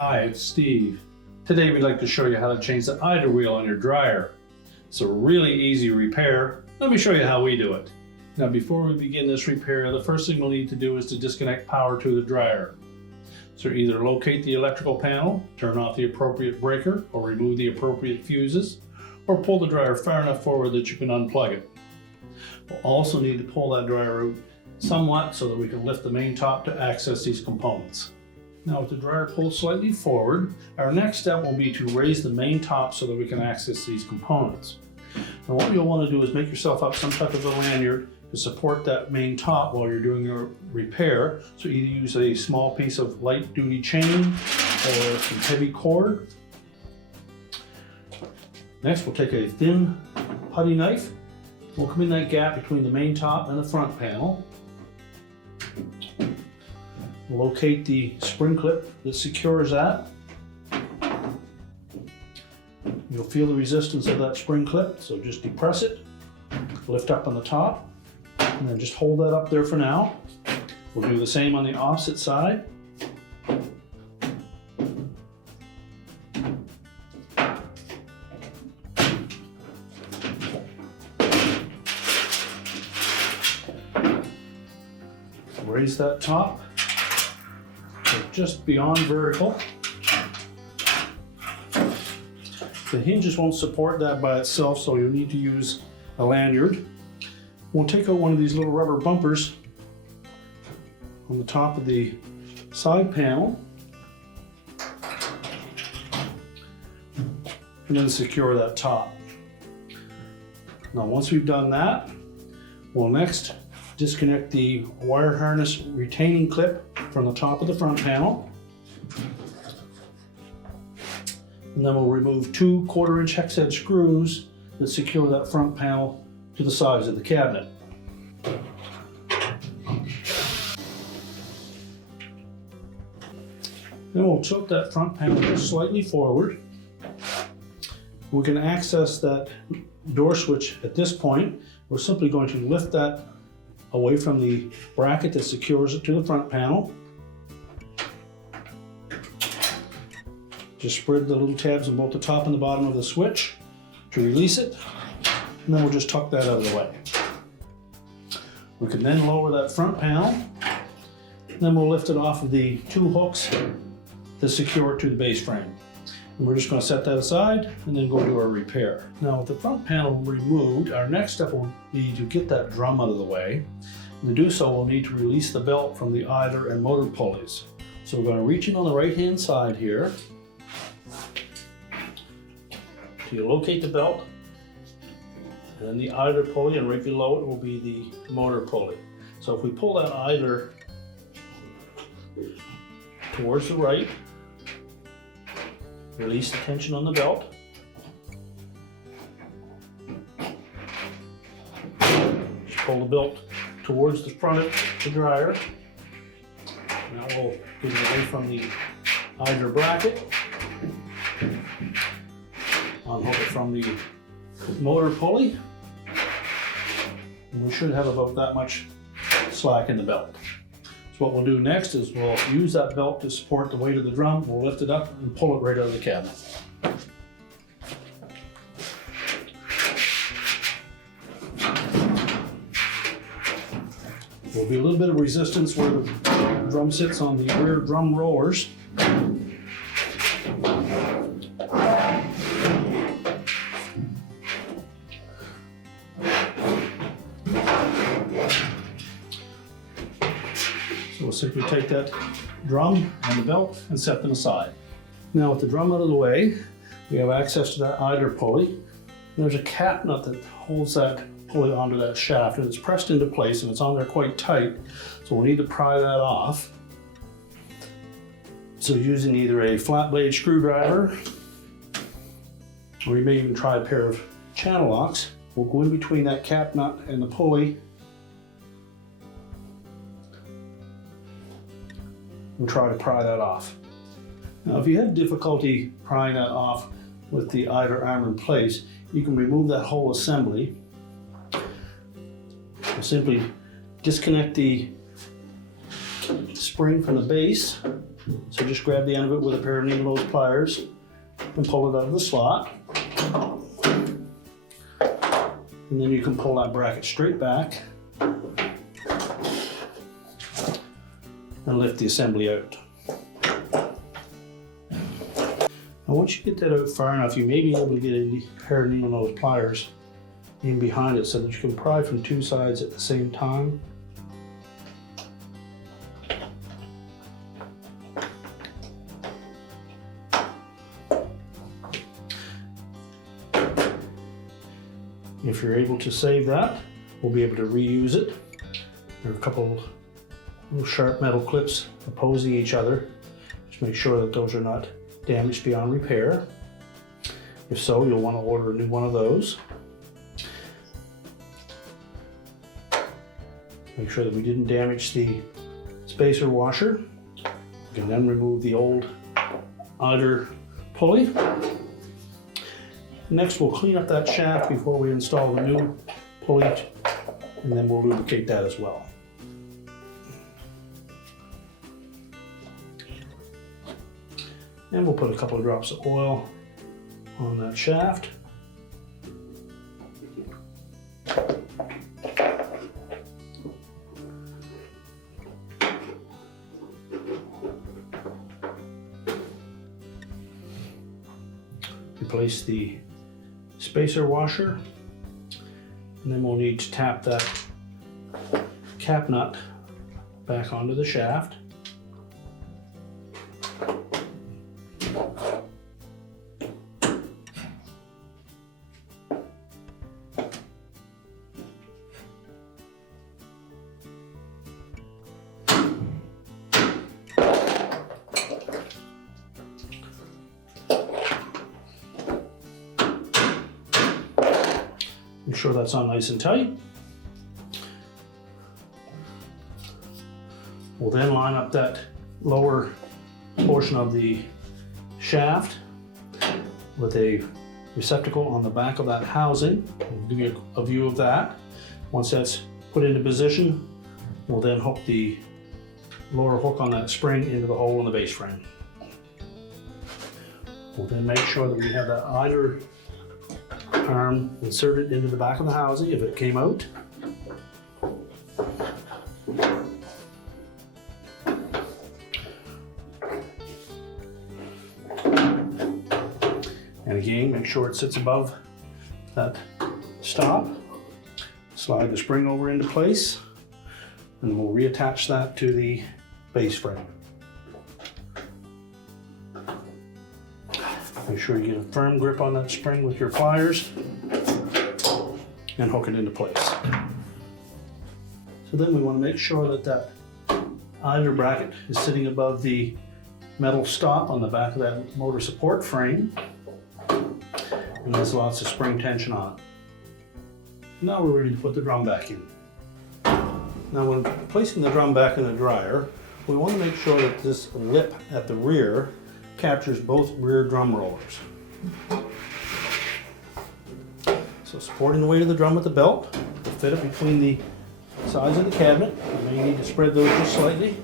Hi, it's Steve. Today we'd like to show you how to change the idler wheel on your dryer. It's a really easy repair. Let me show you how we do it. Now before we begin this repair, the first thing we'll need to do is to disconnect power to the dryer. So either locate the electrical panel, turn off the appropriate breaker, or remove the appropriate fuses, or pull the dryer far enough forward that you can unplug it. We'll also need to pull that dryer out somewhat so that we can lift the main top to access these components. Now with the dryer pulled slightly forward, our next step will be to raise the main top so that we can access these components. Now what you'll want to do is make yourself up some type of a lanyard to support that main top while you're doing your repair. So either use a small piece of light duty chain or some heavy cord. Next we'll take a thin putty knife. We'll come in that gap between the main top and the front panel. Locate the spring clip that secures that. You'll feel the resistance of that spring clip, so just depress it, lift up on the top, and then just hold that up there for now. We'll do the same on the opposite side. Raise that top just beyond vertical. The hinges won't support that by itself, so you'll need to use a lanyard. We'll take out one of these little rubber bumpers on the top of the side panel and then secure that top. Now once we've done that, we'll next disconnect the wire harness retaining clip from the top of the front panel. And then we'll remove 2 1/4-inch hex head screws that secure that front panel to the sides of the cabinet. Then we'll tilt that front panel just slightly forward. We can access that door switch at this point. We're simply going to lift that away from the bracket that secures it to the front panel. Just spread the little tabs on both the top and the bottom of the switch to release it, and then we'll just tuck that out of the way. We can then lower that front panel, and then we'll lift it off of the 2 hooks that secure it to the base frame. And we're just going to set that aside and then go do our repair. Now with the front panel removed, our next step will be to get that drum out of the way. And to do so, we'll need to release the belt from the idler and motor pulleys. So we're going to reach in on the right-hand side here. So you locate the belt, and then the idler pulley, and right below it will be the motor pulley. So if we pull that idler towards the right, release the tension on the belt. Just pull the belt towards the front of the dryer. Now we'll get it away from the idler bracket. Unhook it from the motor pulley. And we should have about that much slack in the belt. So what we'll do next is we'll use that belt to support the weight of the drum. We'll lift it up and pull it right out of the cabinet. There'll be a little bit of resistance where the drum sits on the rear drum rollers. So we'll simply take that drum and the belt and set them aside. Now with the drum out of the way, we have access to that idler pulley. And there's a cap nut that holds that pulley onto that shaft, and it's pressed into place and it's on there quite tight. So we'll need to pry that off. So using either a flat blade screwdriver, or you may even try a pair of channel locks, we'll go in between that cap nut and the pulley and try to pry that off. Now if you have difficulty prying that off with the idler arm in place, you can remove that whole assembly. Simply disconnect the spring from the base. So just grab the end of it with a pair of needle nose pliers and pull it out of the slot. And then you can pull that bracket straight back and lift the assembly out. Now once you get that out far enough, you may be able to get a pair of needle nose pliers in behind it so that you can pry from two sides at the same time. If you're able to save that, we'll be able to reuse it. There are a couple little sharp metal clips opposing each other. Just make sure that those are not damaged beyond repair. If so, you'll want to order a new one of those. Make sure that we didn't damage the spacer washer. You can then remove the old Idler pulley. Next, we'll clean up that shaft before we install the new pulley, and then we'll lubricate that as well. And we'll put a couple of drops of oil on that shaft. Replace the spacer washer, and then we'll need to tap that cap nut back onto the shaft. Make sure that's on nice and tight. We'll then line up that lower portion of the shaft with a receptacle on the back of that housing. We'll give you a view of that. Once that's put into position, we'll then hook the lower hook on that spring into the hole in the base frame. We'll then make sure that we have that Idler arm inserted into the back of the housing if it came out. And again, make sure it sits above that stop. Slide the spring over into place, and we'll reattach that to the base frame. Make sure you get a firm grip on that spring with your pliers and hook it into place. So then we want to make sure that that Idler bracket is sitting above the metal stop on the back of that motor support frame, and there's lots of spring tension on it. Now we're ready to put the drum back in. Now when placing the drum back in the dryer, we want to make sure that this lip at the rear captures both rear drum rollers. So supporting the weight of the drum with the belt, fit it between the sides of the cabinet. You may need to spread those just slightly.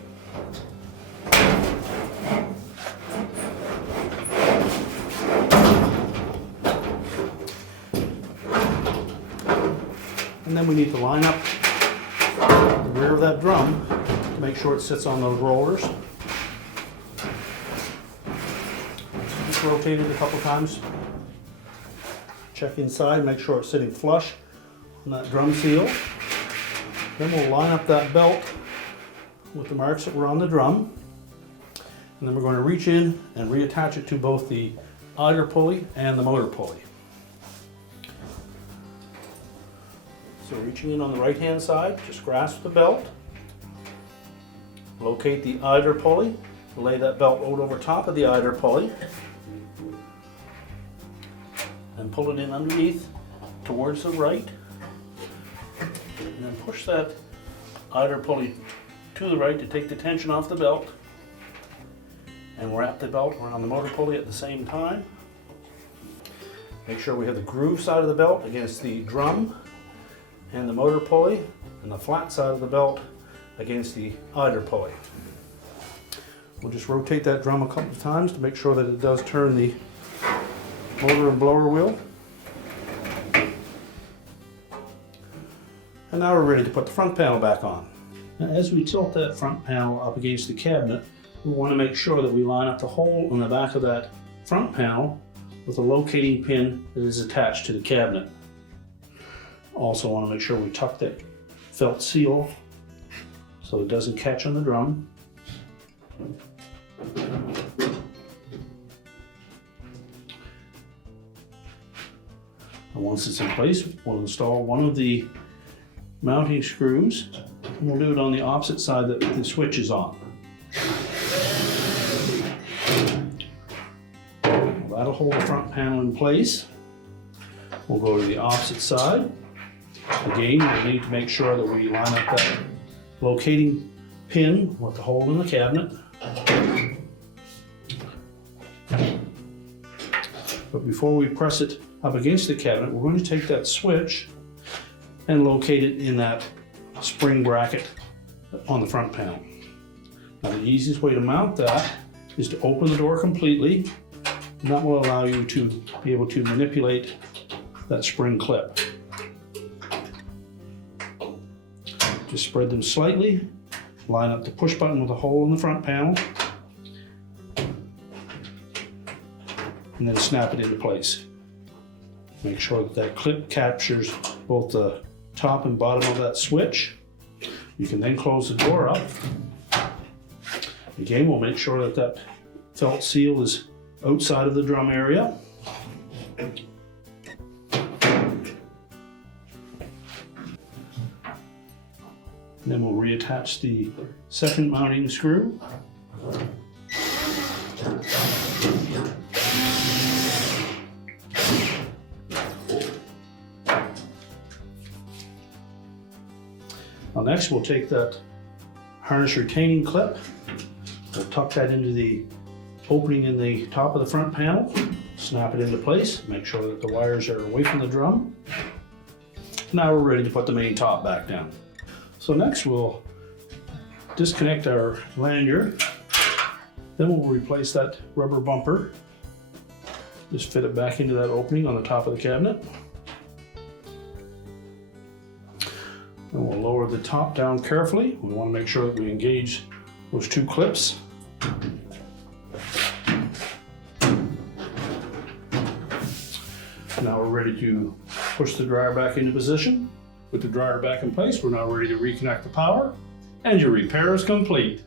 And then we need to line up the rear of that drum to make sure it sits on those rollers. Just rotate it a couple times. Check inside, make sure it's sitting flush on that drum seal. Then we'll line up that belt with the marks that were on the drum. And then we're going to reach in and reattach it to both the Idler pulley and the motor pulley. So reaching in on the right hand side, just grasp the belt, locate the Idler pulley, lay that belt out over top of the Idler pulley, and pull it in underneath towards the right, and then push that Idler pulley to the right to take the tension off the belt, and wrap the belt around the motor pulley at the same time. Make sure we have the groove side of the belt against the drum and the motor pulley, and the flat side of the belt against the idler pulley. We'll just rotate that drum a couple of times to make sure that it does turn the motor and blower wheel. And now we're ready to put the front panel back on. Now, as we tilt that front panel up against the cabinet, we want to make sure that we line up the hole in the back of that front panel with a locating pin that is attached to the cabinet. Also want to make sure we tuck that felt seal so it doesn't catch on the drum. And once it's in place, we'll install one of the mounting screws, and we'll do it on the opposite side that the switch is on. That'll hold the front panel in place. We'll go to the opposite side. Again, we'll need to make sure that we line up that locating pin with the hole in the cabinet. But before we press it up against the cabinet, we're going to take that switch and locate it in that spring bracket on the front panel. Now, the easiest way to mount that is to open the door completely, and that will allow you to be able to manipulate that spring clip. Just spread them slightly, line up the push button with a hole in the front panel, and then snap it into place. Make sure that that clip captures both the top and bottom of that switch. You can then close the door up. Again, we'll make sure that that felt seal is outside of the drum area. And then we'll reattach the second mounting screw. Now next we'll take that harness retaining clip, we'll tuck that into the opening in the top of the front panel, snap it into place, make sure that the wires are away from the drum. Now we're ready to put the main top back down. So next we'll disconnect our lanyard, then we'll replace that rubber bumper. Just fit it back into that opening on the top of the cabinet. And we'll lower the top down carefully. We want to make sure that we engage those two clips. Now we're ready to push the dryer back into position. With the dryer back in place, we're now ready to reconnect the power, and your repair is complete.